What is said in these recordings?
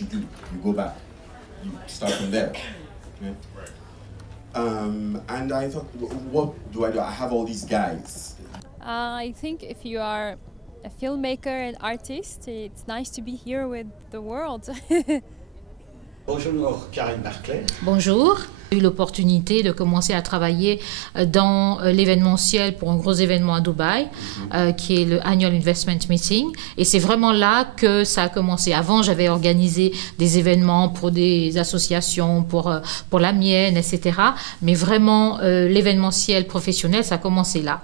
you do? You go back. You start from there. Yeah? And I thought, what do? I have all these guys. I think if you are a filmmaker and artist, it's nice to be here with the world. Bonjour, Karine Barclay. Bonjour. J'ai eu l'opportunité de commencer à travailler dans l'événementiel pour un gros événement à Dubaï, qui est le Annual Investment Meeting. Et c'est vraiment là que ça a commencé. Avant, j'avais organisé des événements pour des associations, pour la mienne, etc. Mais vraiment, l'événementiel professionnel, ça a commencé là.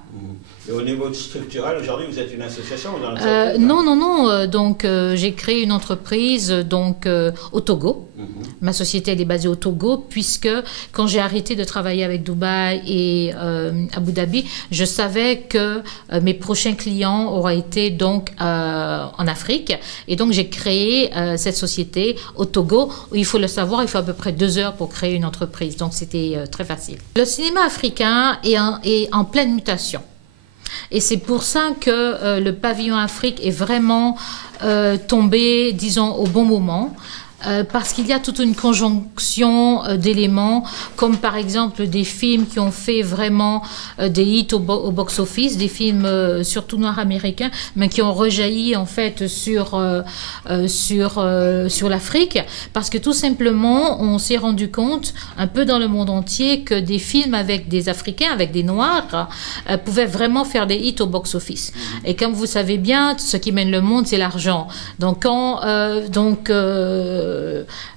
Et au niveau structurel, aujourd'hui, vous êtes une association ou dans Non. Donc, j'ai créé une entreprise au Togo. Ma société, elle est basée au Togo, puisque quand j'ai arrêté de travailler avec Dubaï et Abu Dhabi, je savais que mes prochains clients auraient été donc en Afrique. Et donc, j'ai créé cette société au Togo. Il faut le savoir, il faut à peu près 2 heures pour créer une entreprise. Donc, c'était très facile. Le cinéma africain est en pleine mutation. Et c'est pour ça que le pavillon Afrique est vraiment tombé, disons, au bon moment. Parce qu'il y a toute une conjonction d'éléments, comme par exemple des films qui ont fait vraiment des hits au box-office, des films surtout noirs américains, mais qui ont rejailli en fait sur l'Afrique, parce que tout simplement on s'est rendu compte un peu dans le monde entier que des films avec des Africains, avec des Noirs, pouvaient vraiment faire des hits au box-office. Et comme vous savez bien, ce qui mène le monde, c'est l'argent. Donc quand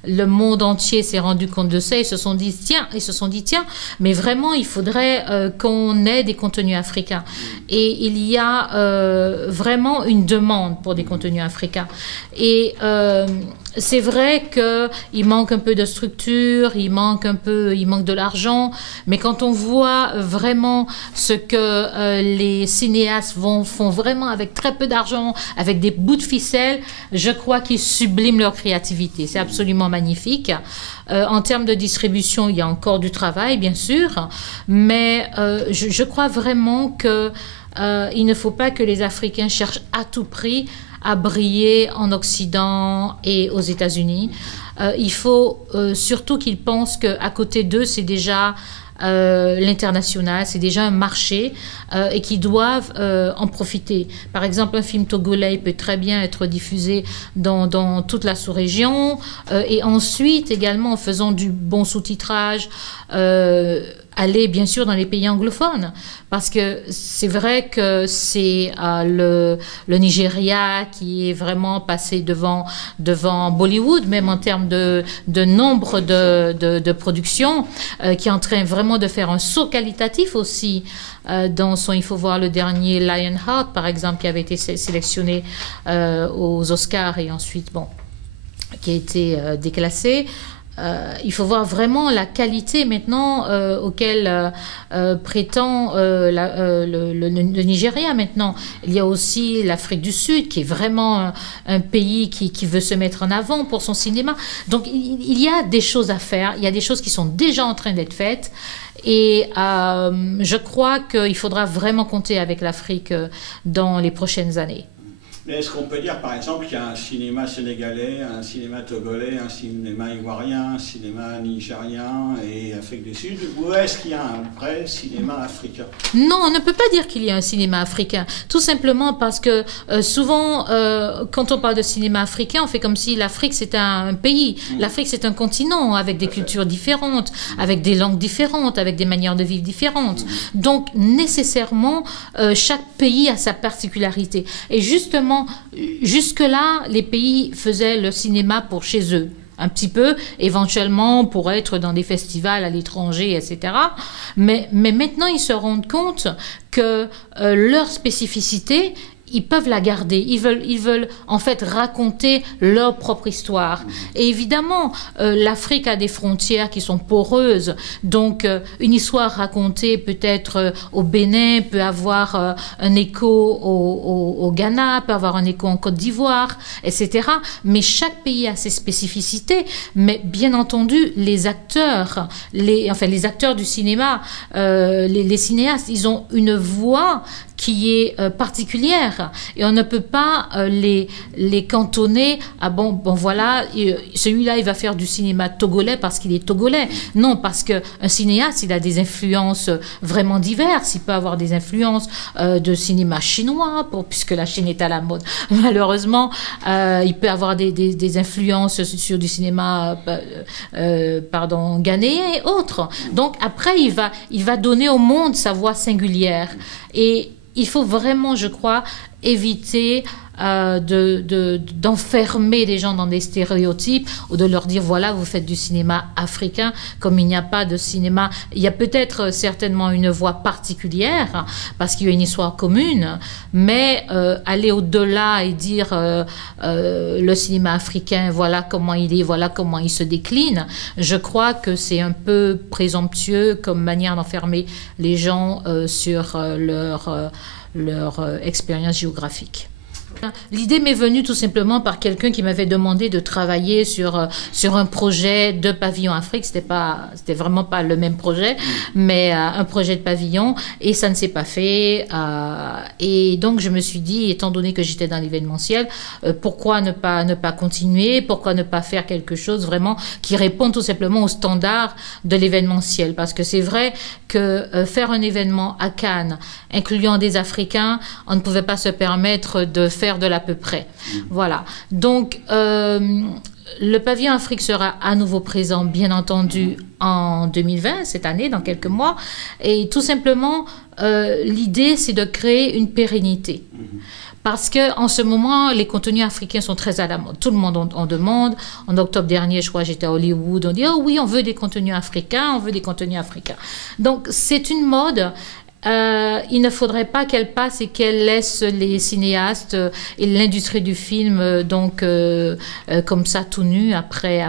le monde entier s'est rendu compte de ça, ils se sont dit tiens, mais vraiment il faudrait qu'on ait des contenus africains. Et il y a vraiment une demande pour des contenus africains. Et c'est vrai qu'il manque un peu de structure, il manque de l'argent, mais quand on voit vraiment ce que les cinéastes font vraiment avec très peu d'argent, avec des bouts de ficelle, je crois qu'ils subliment leur créativité. C'est absolument magnifique. En termes de distribution, il y a encore du travail, bien sûr, mais je crois vraiment qu'il ne faut pas que les Africains cherchent à tout prix à briller en Occident et aux États-Unis. Il faut surtout qu'ils pensent qu'à côté d'eux, c'est déjà l'international, c'est déjà un marché et qu'ils doivent en profiter. Par exemple, un film togolais peut très bien être diffusé dans toute la sous-région et ensuite également en faisant du bon sous-titrage, aller bien sûr dans les pays anglophones, parce que c'est vrai que c'est le Nigeria qui est vraiment passé devant Bollywood, même en termes de nombre de productions, qui est en train vraiment de faire un saut qualitatif aussi. Il faut voir le dernier Lionheart, par exemple, qui avait été sélectionné aux Oscars et ensuite, qui a été déclassé. Il faut voir vraiment la qualité maintenant auquel prétend le Nigeria maintenant. Il y a aussi l'Afrique du Sud qui est vraiment un pays qui veut se mettre en avant pour son cinéma. Donc il y a des choses à faire, il y a des choses qui sont déjà en train d'être faites. Et je crois qu'il faudra vraiment compter avec l'Afrique dans les prochaines années. Mais est-ce qu'on peut dire, par exemple, qu'il y a un cinéma sénégalais, un cinéma togolais, un cinéma ivoirien, un cinéma nigérien et Afrique du Sud, ou est-ce qu'il y a un vrai cinéma africain? Non, on ne peut pas dire qu'il y a un cinéma africain. Tout simplement parce que souvent, quand on parle de cinéma africain, on fait comme si l'Afrique c'est un pays. L'Afrique c'est un continent avec des cultures différentes, avec des langues différentes, avec des manières de vivre différentes. Donc, nécessairement, chaque pays a sa particularité. Et justement, jusque-là, les pays faisaient le cinéma pour chez eux. Un petit peu, éventuellement, pour être dans des festivals à l'étranger, etc. Mais maintenant, ils se rendent compte que leur spécificité, ils peuvent la garder. Ils veulent en fait raconter leur propre histoire. Et évidemment, l'Afrique a des frontières qui sont poreuses. Donc, une histoire racontée peut-être au Bénin peut avoir un écho au Ghana, peut avoir un écho en Côte d'Ivoire, etc. Mais chaque pays a ses spécificités. Mais bien entendu, les acteurs du cinéma, les cinéastes, ils ont une voix qui est particulière et on ne peut pas les cantonner à bon voilà, celui-là il va faire du cinéma togolais parce qu'il est togolais. Non, parce qu'un cinéaste il a des influences vraiment diverses. Il peut avoir des influences de cinéma chinois, puisque la Chine est à la mode. Malheureusement, il peut avoir des influences sur du cinéma ghanéen et autres. Donc après, il va donner au monde sa voix singulière. Et il faut vraiment, je crois, éviter d'enfermer les gens dans des stéréotypes ou de leur dire voilà, vous faites du cinéma africain, comme il n'y a pas de cinéma. Il y a peut-être certainement une voix particulière parce qu'il y a une histoire commune, mais aller au-delà et dire le cinéma africain, voilà comment il est, voilà comment il se décline, je crois que c'est un peu présomptueux comme manière d'enfermer les gens sur leur expérience géographique. L'idée m'est venue tout simplement par quelqu'un qui m'avait demandé de travailler sur un projet de pavillon Afrique. C'était vraiment pas le même projet, mais un projet de pavillon, et ça ne s'est pas fait. Et donc je me suis dit, étant donné que j'étais dans l'événementiel, pourquoi ne pas continuer, pourquoi ne pas faire quelque chose vraiment qui répond tout simplement aux standards de l'événementiel, parce que c'est vrai que faire un événement à Cannes incluant des Africains, on ne pouvait pas se permettre de faire de l'à peu près. Voilà. Donc, le pavillon Afrique sera à nouveau présent, bien entendu, en 2020, cette année, dans quelques mois. Et tout simplement, l'idée, c'est de créer une pérennité. Parce qu'en ce moment, les contenus africains sont très à la mode. Tout le monde en demande. En octobre dernier, je crois, j'étais à Hollywood. On dit, oh oui, on veut des contenus africains, on veut des contenus africains. Donc, c'est une mode. Il ne faudrait pas qu'elle passe et qu'elle laisse les cinéastes et l'industrie du film comme ça tout nu après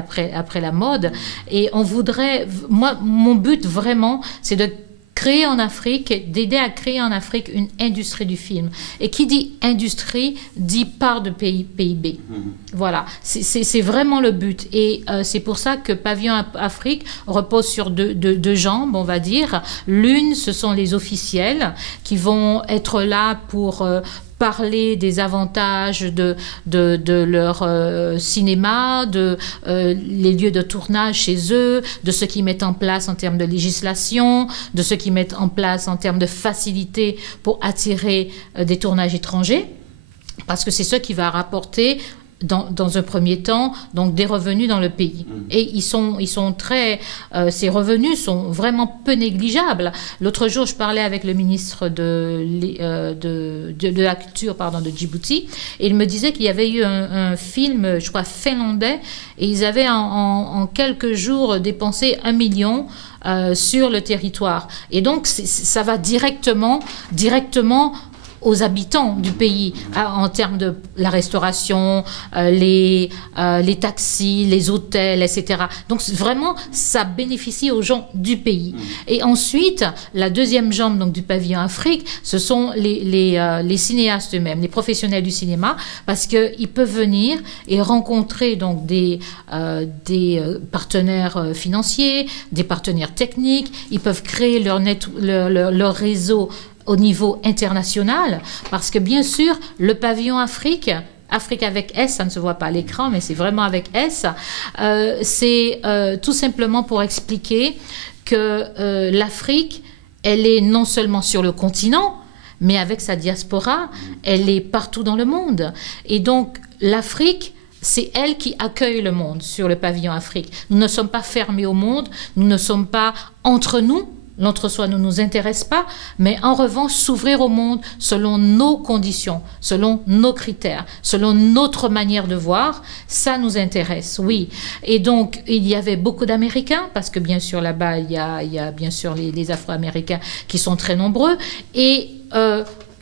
la mode. Et on voudrait, moi, mon but vraiment, c'est de créer en Afrique, d'aider à créer en Afrique une industrie du film. Et qui dit industrie, dit part de PIB. Voilà, c'est vraiment le but. Et c'est pour ça que Pavillon Afrique repose sur deux jambes, on va dire. L'une, ce sont les officiels qui vont être là pour parler des avantages de leur cinéma, les lieux de tournage chez eux, de ce qu'ils mettent en place en termes de législation, de ce qu'ils mettent en place en termes de facilité pour attirer des tournages étrangers, parce que c'est ce qui va rapporter dans un premier temps, donc des revenus dans le pays. Et ils sont très... ces revenus sont vraiment peu négligeables. L'autre jour, je parlais avec le ministre de la Culture de Djibouti, et il me disait qu'il y avait eu un film, je crois, finlandais, et ils avaient en quelques jours dépensé 1 million sur le territoire. Et donc, ça va directement aux habitants du pays, en termes de la restauration, les taxis, les hôtels, etc. Donc vraiment, ça bénéficie aux gens du pays. Et ensuite, la deuxième jambe donc, du pavillon Afrique, ce sont les cinéastes eux-mêmes, les professionnels du cinéma, parce qu'ils peuvent venir et rencontrer donc, des partenaires financiers, des partenaires techniques, ils peuvent créer leur réseau au niveau international, parce que bien sûr, le pavillon Afrique avec S, ça ne se voit pas à l'écran, mais c'est vraiment avec S, c'est tout simplement pour expliquer que l'Afrique, elle est non seulement sur le continent, mais avec sa diaspora, elle est partout dans le monde. Et donc, l'Afrique, c'est elle qui accueille le monde sur le pavillon Afrique. Nous ne sommes pas fermés au monde, nous ne sommes pas entre nous. L'entre-soi ne nous intéresse pas, mais en revanche, s'ouvrir au monde selon nos conditions, selon nos critères, selon notre manière de voir, ça nous intéresse, oui. Et donc, il y avait beaucoup d'Américains, parce que bien sûr, là-bas, il y a bien sûr les Afro-Américains qui sont très nombreux, et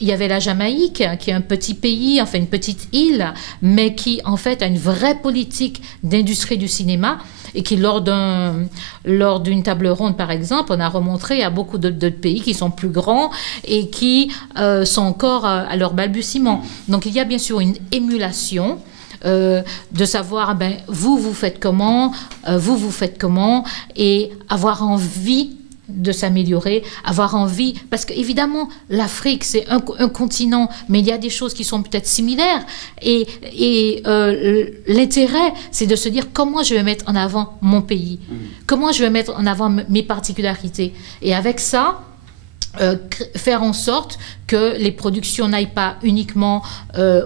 il y avait la Jamaïque, qui est un petit pays, enfin une petite île, mais qui en fait a une vraie politique d'industrie du cinéma, et qui lors d'une table ronde par exemple, on a remontré à beaucoup d'autres pays qui sont plus grands et qui sont encore à leur balbutiement. Donc il y a bien sûr une émulation de savoir vous faites comment, vous faites comment, et avoir envie de s'améliorer, avoir envie, parce qu'évidemment, l'Afrique, c'est un continent, mais il y a des choses qui sont peut-être similaires, et l'intérêt, c'est de se dire comment je vais mettre en avant mon pays, comment je vais mettre en avant mes particularités, et avec ça, faire en sorte que les productions n'aillent pas uniquement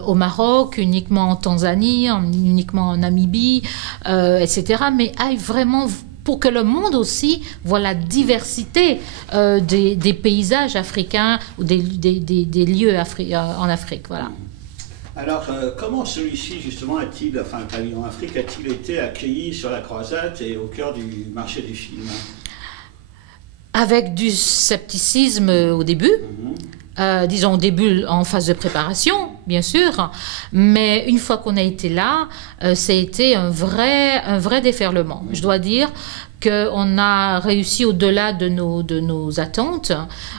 au Maroc, uniquement en Tanzanie, uniquement en Namibie, etc., mais aillent vraiment pour que le monde aussi voit la diversité des paysages africains ou des lieux en Afrique. Voilà. Alors, comment celui-ci, justement, enfin, le pavillon Afrique, a-t-il été accueilli sur la croisade et au cœur du marché du film? Avec du scepticisme au début. Disons au début en phase de préparation, bien sûr, mais une fois qu'on a été là, ça a été un vrai déferlement. Je dois dire qu'on a réussi au-delà de nos attentes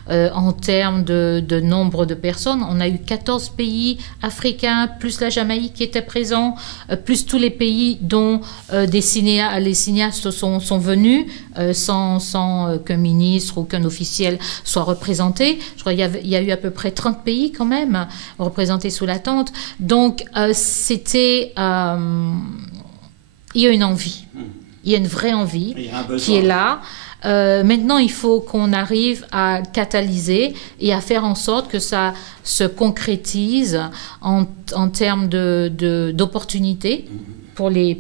en termes de nombre de personnes. On a eu 14 pays africains, plus la Jamaïque qui était présent, plus tous les pays dont les cinéastes sont venus, sans qu'un ministre ou qu'un officiel soit représenté. Je crois qu'il y a eu à peu près 30 pays quand même représentés sous la tente. Donc, c'était... il y a une envie. Il y a une vraie envie qui est là. Maintenant, il faut qu'on arrive à catalyser et à faire en sorte que ça se concrétise en termes d'opportunités pour les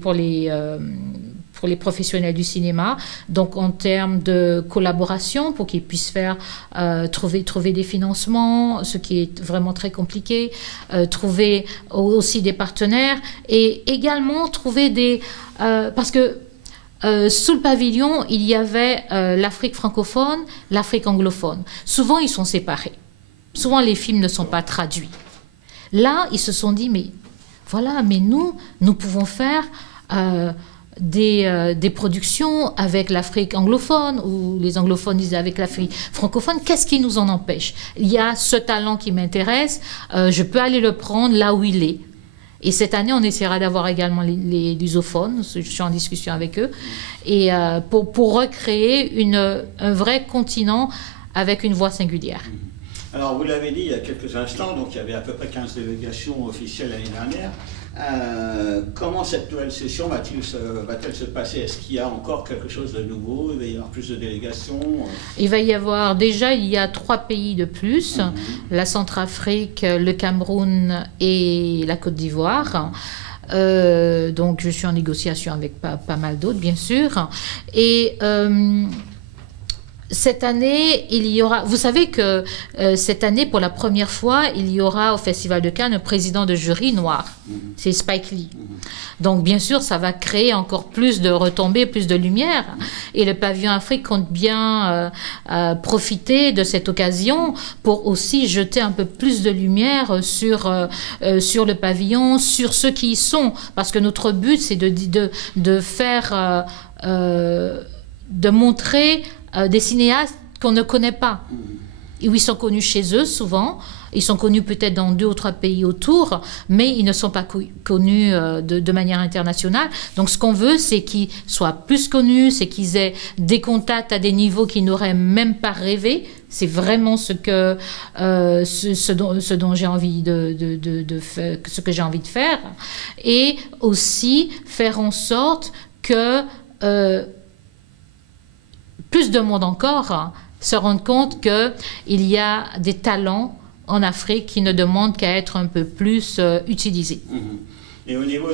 professionnels du cinéma, donc en termes de collaboration pour qu'ils puissent trouver des financements, ce qui est vraiment très compliqué, trouver aussi des partenaires et également trouver parce que sous le pavillon, il y avait l'Afrique francophone, l'Afrique anglophone. Souvent, ils sont séparés. Souvent, les films ne sont pas traduits. Là, ils se sont dit, mais voilà, mais nous pouvons faire des productions avec l'Afrique anglophone, ou les anglophones disaient avec l'Afrique francophone. Qu'est-ce qui nous en empêche? Il y a ce talent qui m'intéresse, je peux aller le prendre là où il est. Et cette année, on essaiera d'avoir également les lusophones, je suis en discussion avec eux, et pour recréer un vrai continent avec une voix singulière. Alors, vous l'avez dit il y a quelques instants, donc il y avait à peu près 15 délégations officielles l'année dernière. Comment cette nouvelle session va-t-elle se passer? Est-ce qu'il y a encore quelque chose de nouveau? Il va y avoir plus de délégations? Il va y avoir, déjà, il y a 3 pays de plus, la Centrafrique, le Cameroun et la Côte d'Ivoire. Donc, je suis en négociation avec pas mal d'autres, bien sûr. Et... cette année, il y aura... Vous savez que cette année, pour la première fois, il y aura au Festival de Cannes un président de jury noir. C'est Spike Lee. Donc, bien sûr, ça va créer encore plus de retombées, plus de lumière. Et le pavillon Afrique compte bien profiter de cette occasion pour aussi jeter un peu plus de lumière sur le pavillon, sur ceux qui y sont. Parce que notre but, c'est de faire... de montrer... des cinéastes qu'on ne connaît pas. Ils sont connus chez eux souvent, ils sont connus peut-être dans 2 ou 3 pays autour, mais ils ne sont pas connus de manière internationale. Donc ce qu'on veut, c'est qu'ils soient plus connus, c'est qu'ils aient des contacts à des niveaux qu'ils n'auraient même pas rêvé. C'est vraiment ce dont j'ai envie ce que j'ai envie de faire. Et aussi faire en sorte que plus de monde encore se rendent compte qu'il y a des talents en Afrique qui ne demandent qu'à être un peu plus utilisés. Et au niveau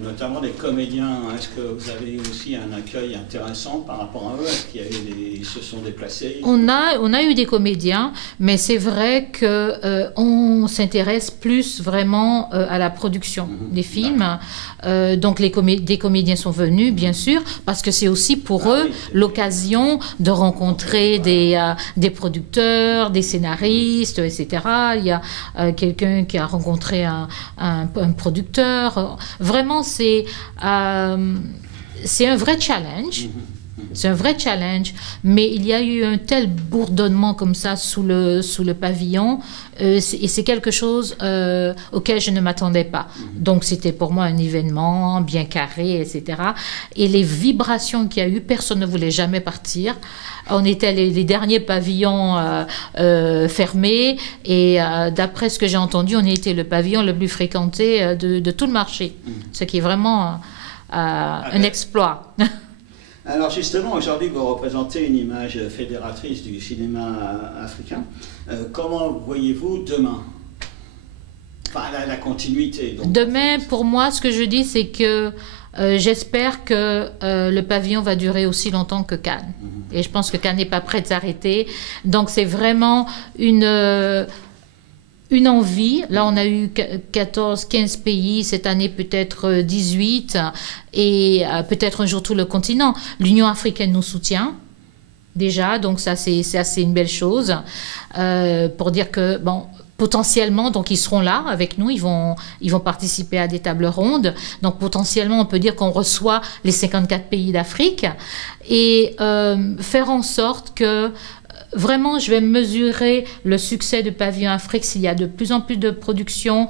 notamment des comédiens, est-ce que vous avez aussi un accueil intéressant par rapport à eux? Est-ce qu'ils se sont déplacés? On a eu des comédiens, mais c'est vrai qu'on s'intéresse plus vraiment à la production des films. Donc des comédiens sont venus, bien sûr, parce que c'est aussi pour eux l'occasion de rencontrer des producteurs, des scénaristes, etc. Il y a quelqu'un qui a rencontré un producteur. Vraiment, c'est un vrai challenge. C'est un vrai challenge, mais il y a eu un tel bourdonnement comme ça sous le pavillon, et c'est quelque chose auquel je ne m'attendais pas. Donc c'était pour moi un événement bien carré, etc. Et les vibrations qu'il y a eu, personne ne voulait jamais partir. On était les derniers pavillons fermés, et d'après ce que j'ai entendu, on était le pavillon le plus fréquenté de tout le marché, ce qui est vraiment un exploit. Alors justement, aujourd'hui, vous représentez une image fédératrice du cinéma africain. Comment voyez-vous demain? Enfin, la continuité. Donc, demain, pour moi, ce que je dis, c'est que j'espère que le pavillon va durer aussi longtemps que Cannes. Et je pense que Cannes n'est pas prêt de s'arrêter. Donc c'est vraiment une envie. Là, on a eu 14, 15 pays, cette année peut-être 18, et peut-être un jour tout le continent. L'Union africaine nous soutient déjà, donc ça c'est assez une belle chose, pour dire que, bon, potentiellement, donc ils seront là avec nous, ils vont participer à des tables rondes. Donc potentiellement, on peut dire qu'on reçoit les 54 pays d'Afrique, et faire en sorte que vraiment, je vais mesurer le succès de Pavillon Afrique s'il y a de plus en plus de production,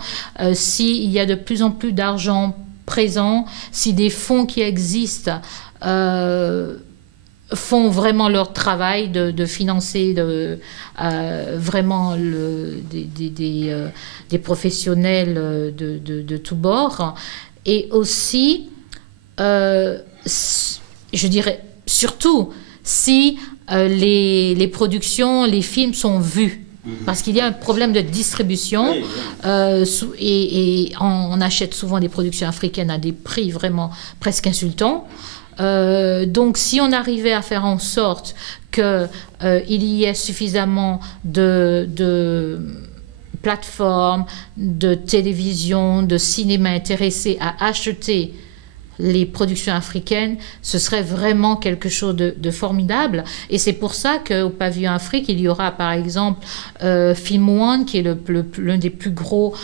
s'il y a de plus en plus d'argent présent, si des fonds qui existent font vraiment leur travail de financer vraiment des professionnels de tous bords. Et aussi, je dirais surtout, si les productions, les films sont vus. Parce qu'il y a un problème de distribution, et on achète souvent des productions africaines à des prix vraiment presque insultants. Donc si on arrivait à faire en sorte qu'il y ait suffisamment de plateformes, de télévision, de cinéma intéressés à acheter les productions africaines, ce serait vraiment quelque chose de formidable. Et c'est pour ça qu'au Pavillon Afrique, il y aura par exemple Film One, qui est l'un des plus gros...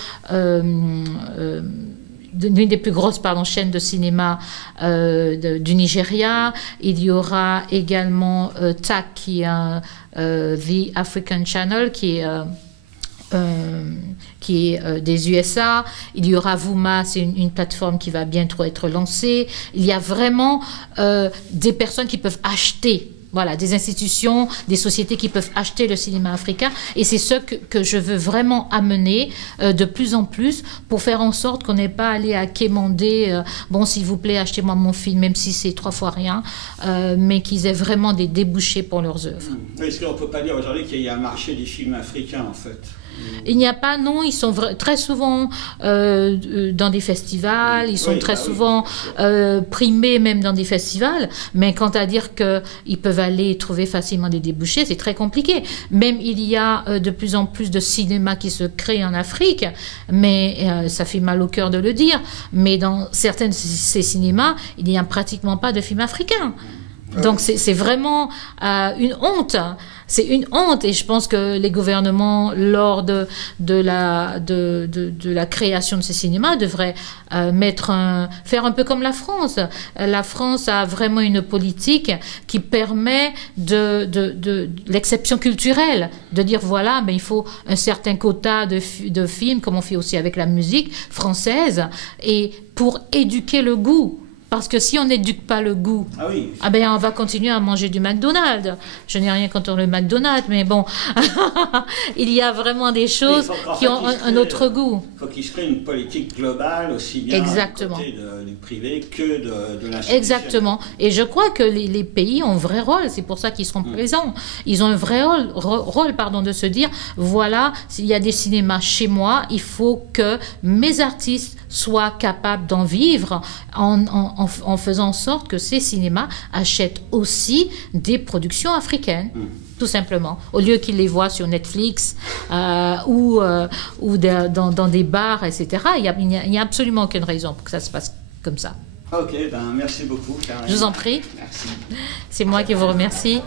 l'une des plus grosses chaînes de cinéma du Nigeria. Il y aura également TAC, qui est The African Channel, qui est des USA. Il y aura Vuma, c'est une plateforme qui va bientôt être lancée. Il y a vraiment des personnes qui peuvent acheter, voilà, des institutions, des sociétés qui peuvent acheter le cinéma africain. Et c'est ce que je veux vraiment amener de plus en plus, pour faire en sorte qu'on n'ait pas à aller à quémander, bon, s'il vous plaît, achetez-moi mon film, même si c'est 3 fois rien, mais qu'ils aient vraiment des débouchés pour leurs œuvres. Est-ce qu'on ne peut pas dire aujourd'hui qu'il y a un marché du film africain, en fait? Il n'y a pas, non, ils sont très souvent dans des festivals, ils sont très souvent primés même dans des festivals, mais quant à dire qu'ils peuvent aller trouver facilement des débouchés, c'est très compliqué. Même il y a de plus en plus de cinéma qui se crée en Afrique, mais ça fait mal au cœur de le dire, mais dans certains de ces cinémas, il n'y a pratiquement pas de films africains. Donc c'est vraiment une honte. C'est une honte, et je pense que les gouvernements, lors de la création de ces cinémas, devraient faire un peu comme la France. La France a vraiment une politique qui permet de l'exception culturelle, de dire voilà, mais il faut un certain quota de films, comme on fait aussi avec la musique française, et pour éduquer le goût. Parce que si on n'éduque pas le goût, on va continuer à manger du McDonald's. Je n'ai rien contre le McDonald's, mais bon, il y a vraiment des choses qui ont un autre goût. Il faut qu'il se crée une politique globale, aussi bien du côté du privé que de l'institutionnel. Exactement. Et je crois que les pays ont un vrai rôle. C'est pour ça qu'ils seront présents. Ils ont un vrai rôle de se dire, voilà, s'il y a des cinémas chez moi, il faut que mes artistes soient capables d'en vivre en faisant en sorte que ces cinémas achètent aussi des productions africaines, tout simplement. Au lieu qu'ils les voient sur Netflix ou dans des bars, etc. Il n'y a absolument aucune raison pour que ça se passe comme ça. Ok, merci beaucoup, Karine. Je vous en prie. Merci. C'est moi qui vous remercie.